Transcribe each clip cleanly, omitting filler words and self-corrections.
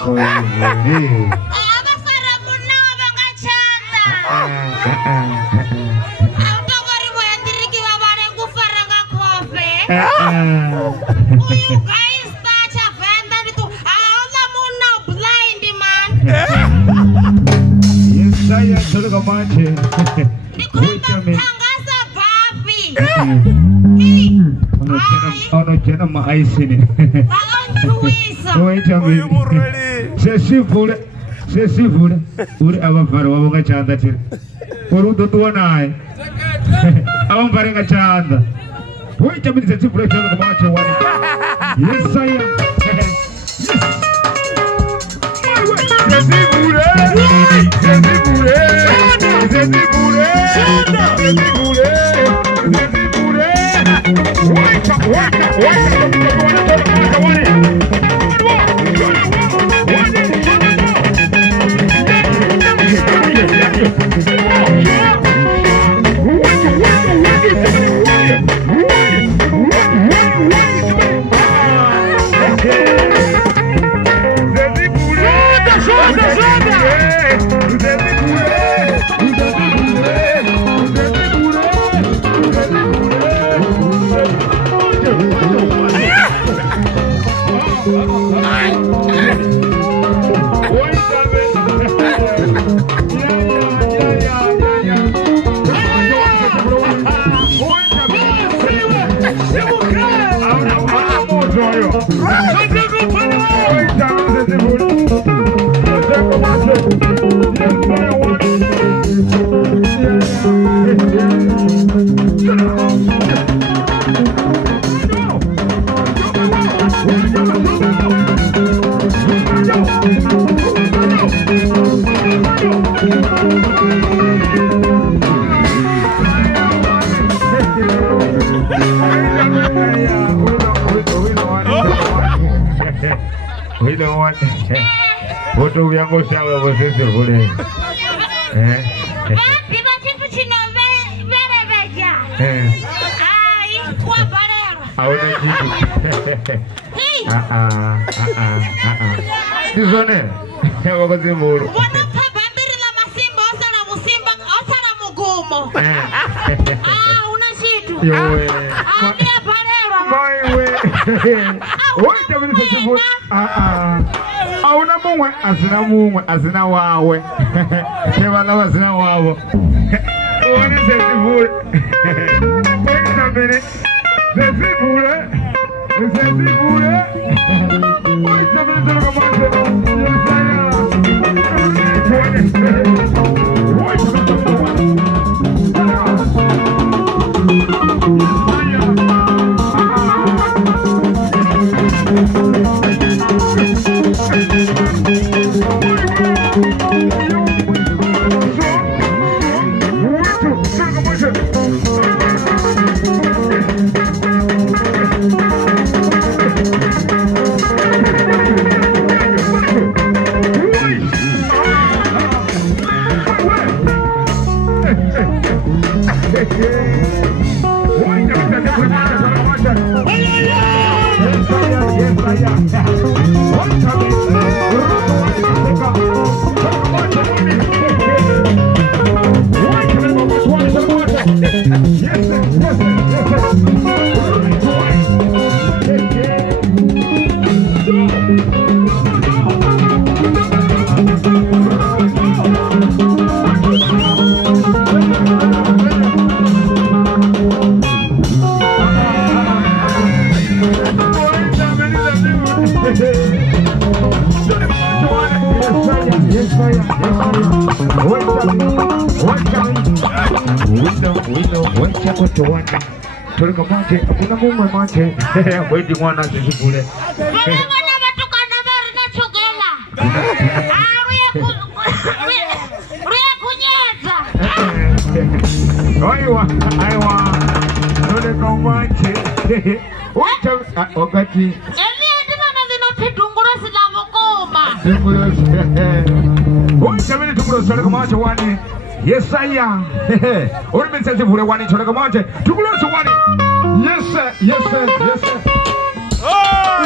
Abafara munawa bangachanda. Awutokori moyandiriki babare ngufara ngakhofe. You guys start a venda to all muna blind man. Yes, saya choloka manche. Tangasa babi. Ono jena maaisini. Wait a minute. Sesifule. Uri abafara wabonga chanda chiri. Uri tua nae. Abafara nga chanda. Wait a minute. Sesifule choloka manche wani. Yes, saya. Sesifule. We don't want what do we are going to shower was this for them? This one, what was the more? What a minute. Auna mumwe azina wawe. Kebala wazina wawo. One is a fool. Wait a minute. The fool. Is a fool. Wait a minute. Waiting one as you put it. I want. Yes, I am. Only says if we want each other, come on, to close one. Yes, sir. Yes, sir. Yes, sir. Oh,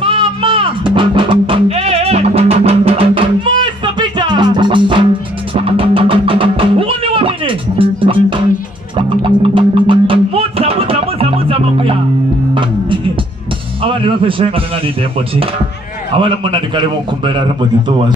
Mama! Hey! Monster Peter! Kali bafeshenga ngani demboti. Awala mwana dikale mu kumbera rambo dituwa.